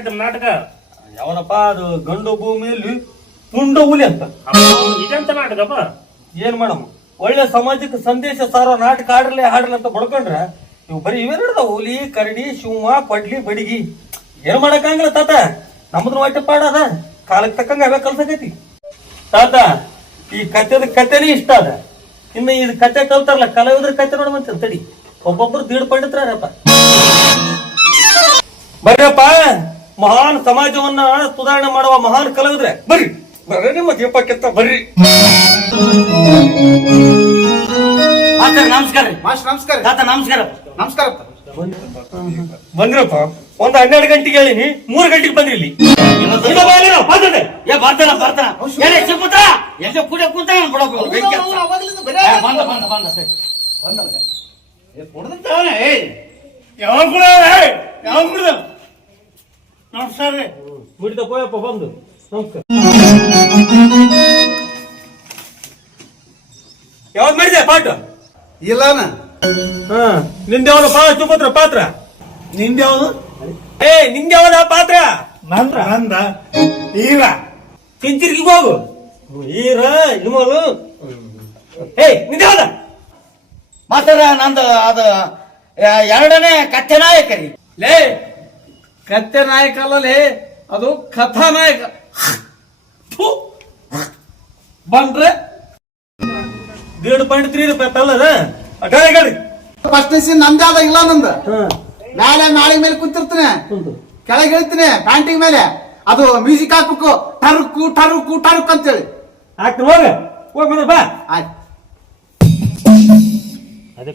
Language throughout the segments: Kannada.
ಮಾಡಕತ್ತಿ ನಾಟಕ. ಯಾವನಪ್ಪ ಅದು ಗಂಡು ಭೂಮಿಯಲ್ಲಿ ಪುಂಡ ಹುಲಿ ಅಂತ. ಇದೆಂತ ನಾಟಕಪ್ಪ? ಏನ್ ಮಾಡಮ್ಮ, ಒಳ್ಳೆ ಸಮಾಜಕ್ಕೆ ಸಂದೇಶ ಸಾರೋ ನಾಟಕ ಆಡ್ರಲಿ ಅಂತ ಬಡ್ಕೊಂಡ್ರ ಇವು ಬರೀ ಇವೇ ನಡೆದ ಹುಲಿ ಕರಡಿ ಶಿವ ಪಡ್ಲಿ ಬಡಿಗಿ. ಏನ್ ಮಾಡಕ್ಕಂಗಿಲ್ಲ ತಾತ, ನಮ್ಮದ್ರ ಹೊಟ್ಟೆ ಪಾಡದ ಕಾಲಕ್ಕೆ ತಕ್ಕಂಗ ಅವೇ ಕಲ್ಸಕೈತಿ ತಾತ. ಈ ಕತೆನೇ ಇಷ್ಟ ಅದ. ಇನ್ನು ಇದು ಕತೆ ಕಲ್ತಾರಲ್ಲ ಕಲಾವಿದ್ರ ಕತೆ ನೋಡ್ಬಂತ ತಡಿ, ಒಬ್ಬೊಬ್ರು ದೀಡ್ ಪಂಡಿತರಪ್ಪ. ಬರ್ರಪ್ಪ, ಮಹಾನ್ ಸಮಾಜವನ್ನ ಸುಧಾರಣೆ ಮಾಡುವ ಮಹಾನ್ ಕಲಾವಿದ್ರೆ ಬರ್ರಿ ಬರ್ರಿ, ನಿಮ್ಮ ದೀಪಕ್ಕೆತ್ತ ಬರ್ರಿ. ನಮಸ್ಕಾರ ನಮಸ್ಕಾರ ತಾತ. ನಮಸ್ಕಾರ ನಮಸ್ಕಾರ. ಬಂದ್ರಪ್ಪ, ಒಂದು 12 ಗಂಟೆಗೆ ಹೇಳಿನಿ, 3 ಗಂಟೆಗೆ ಬಂದ್ರಿ ಇಲ್ಲಿ. ನಮಸ್ಕಾರ ಬಿಡ್ತ ಪೋಯಪ್ಪ ಬಂದು. ನಮಸ್ಕಾರ. ಯಾವ್ದು ಮಾಡಿದೆ ಪಾಠ? ಇಲ್ಲಾನ ನಿಂದ್ಯಾವ್ದ ಸುಭದ್ರ ಪಾತ್ರ? ನಿಂದ್ಯಾವ್ದು? ನಿಂದ್ಯಾವ್ದ ಪಾತ್ರ? ನಂದ ಈಗ ಪಿಂಚಿರ್ಗಿ ಹೋಗು. ಈರ ಇಮಲು ನಿಂದ್ಯಾವ್ದ ಮಾಸ್ತರ? ನಂದು ಅದು 2ನೇ ಕಥೆ ನಾಯಕ ರೀ. ಲೇ, ಕತ್ತೆ ನಾಯಕ ಅಲ್ಲಲೇ, ಅದು ಕಥಾನಾಯಕ. ಬಂದ್ರೆ ದೀಡ್ ಪಾಯಿಂಟ್ 3 ಪೆಲ್ಲದ ಗಾಡಿ ಫಸ್ಟ್ ನಂದೇ ಆದ. ಇಲ್ಲ ನಂದ ಮೇಲೆ ನಾಳಿಗೆ ಮೇಲೆ ಕುಂತಿರ್ತೀನಿ, ಕೆಳಗೆ ಹೇಳ್ತೀನಿ ಪ್ಯಾಂಟಿಂಗ್ ಮೇಲೆ. ಅದು ಮ್ಯೂಸಿಕ್ ಹಾಕ್ಬೇಕು, ಟರುಕು ಟರುಕು ಟರುಕ್ ಅಂತೇಳಿ ಆಗ್ತದೆ. ಹೋಗ ಬಂದ ಬಾ. ಆಯ್ತು. ಅದೇ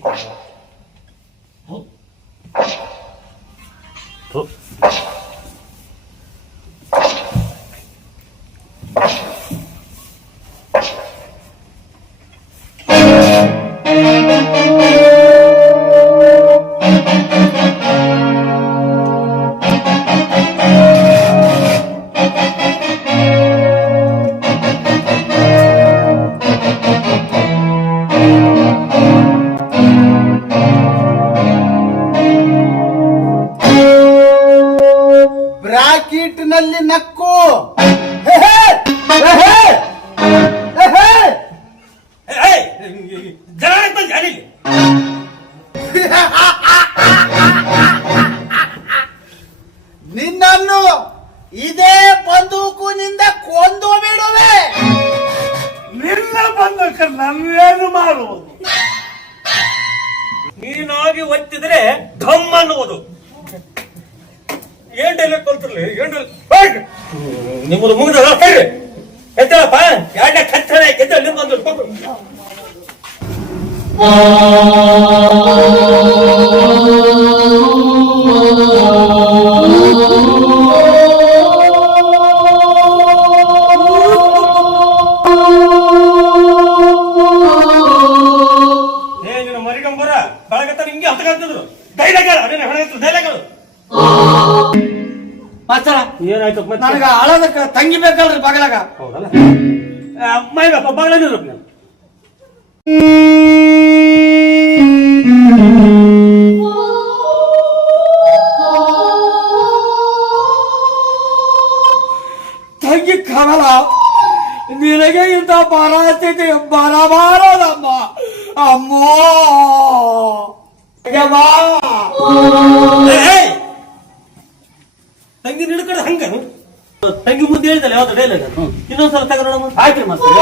ಬ್ರಾಕೆಟ್ ನಲ್ಲಿ ನಕ್ಕು. ನಿನ್ನನ್ನು ಇದೇ ಬಂದೂಕಿನಿಂದ ಕೊಂದು ಬಿಡುವೆ. ನಿನ್ನ ಬಂದಕ ನನ್ನೇನು ಮಾಡುವುದು? ನೀನಾಗಿ ಒತ್ತಿದ್ರೆ ಢಮ್ ಅನ್ನುವುದು. ಏನ್ ಡೈಲಾಗ್ ಕಲ್ತಿರ್ಲಿ, ನಿಮ್ಮದು ಮುಗಿದ ಎದ್ದಳಪ್ಪ. 2ನೇ ಕಚ್ಚಡ ಎದ್ದ ನಿಮ್ಗೊಂದು ಮರಿಗಂಬರ ಬೆಳಗತ್ತ ಹಿಂಗೆ ಹತ್ಕಂತಿದ್ರು. ಡೈಲಾಗ್ಗಳು ಡೈಲಾಗ್ಗಳು ಮಾಸ್ತರ, ಏನಾಯ್ತು? ನನಗ ಅಳದಕ್ಕ ತಂಗಿ ಬೇಕಲ್ರಿ ಬಗಲಾಗ. ಹೌದಲ್ಲ, ಮೈಗಪ್ಪ ಬಾಗ್ಲಿರು. ತಂಗಿ ಕಮಲ, ನಿನಗೆ ಇಂಥ ಪರಿಸ್ಥಿತಿ ಬರಬಾರದಮ್ಮ. ಅಮ್ಮೋ ತಂಗಿ ನಿಡ್ಕಡೆ ಹಂಗ ತಂಗಿ ಮುಂದೆ ಹೇಳಿದಲ್ಲ ಯಾವ್ದು ಡೈಲಾಗ್, ಇನ್ನೊಂದ್ಸಲ ತಗೊಂಡ. ಆಯ್ತ್ರಿ ಮಾಸ್ತರ.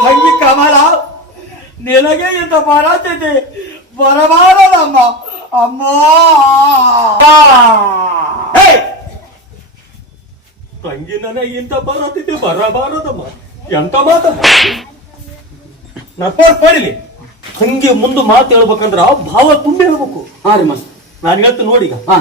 ತಂಗಿ ಕಮಲ, ನಿನಗೆ ಇಂಥ ಪರಿಸ್ಥಿತಿ ಬರಬಾರದಮ್ಮ. ಅಮ್ಮೋ ತಂಗಿ ನನಗೆ ಇಂಥ ಬರತ್ತಿದ್ದೆ ಬರಬಾರದಮ್ಮ. ಎಂತ ಮಾತ ನಡ್ಲಿ. ಹಂಗೆ ಮುಂದೆ ಮಾತು ಹೇಳ್ಬೇಕಂದ್ರ ಭಾವ ತುಂಬಿ ಹೇಳ್ಬೇಕು. ಹಾ ರೀ ಮಾಸ್ತರ, ನಾನು ಹೇಳ್ತೀನಿ ನೋಡಿ. ಈಗ ಹಾ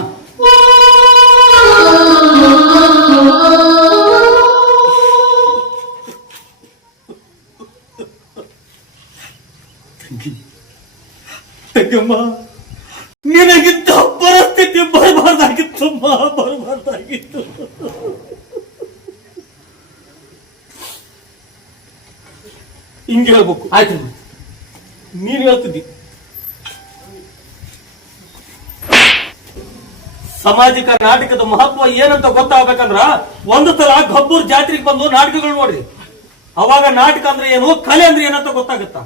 ತಂಗಮ್ಮ, ನಿನಗಿಂತ ಪರಿಸ್ಥಿತಿ ಬರಬಾರ್ದಾಗಿತ್ತಮ್ಮ, ಬರಬಾರ್ದಾಗಿತ್ತು. ಹಿಂಗೆ ಹೇಳ್ಬೇಕು. ಆಯ್ತು. ನೀನ್ ಹೇಳ್ತಿದ್ದಿ ಸಾಮಾಜಿಕ ನಾಟಕದ ಮಹತ್ವ ಏನಂತ ಗೊತ್ತಾಗ್ಬೇಕಂದ್ರ ಒಂದು ಸಲ ಗಬ್ಬೂರ್ ಜಾತ್ರೆಗೆ ಬಂದು ನಾಟಕಗಳು ನೋಡ್ರಿ. ಅವಾಗ ನಾಟಕ ಅಂದ್ರೆ ಏನು, ಕಲೆ ಅಂದ್ರೆ ಏನಂತ ಗೊತ್ತಾಗುತ್ತಾ.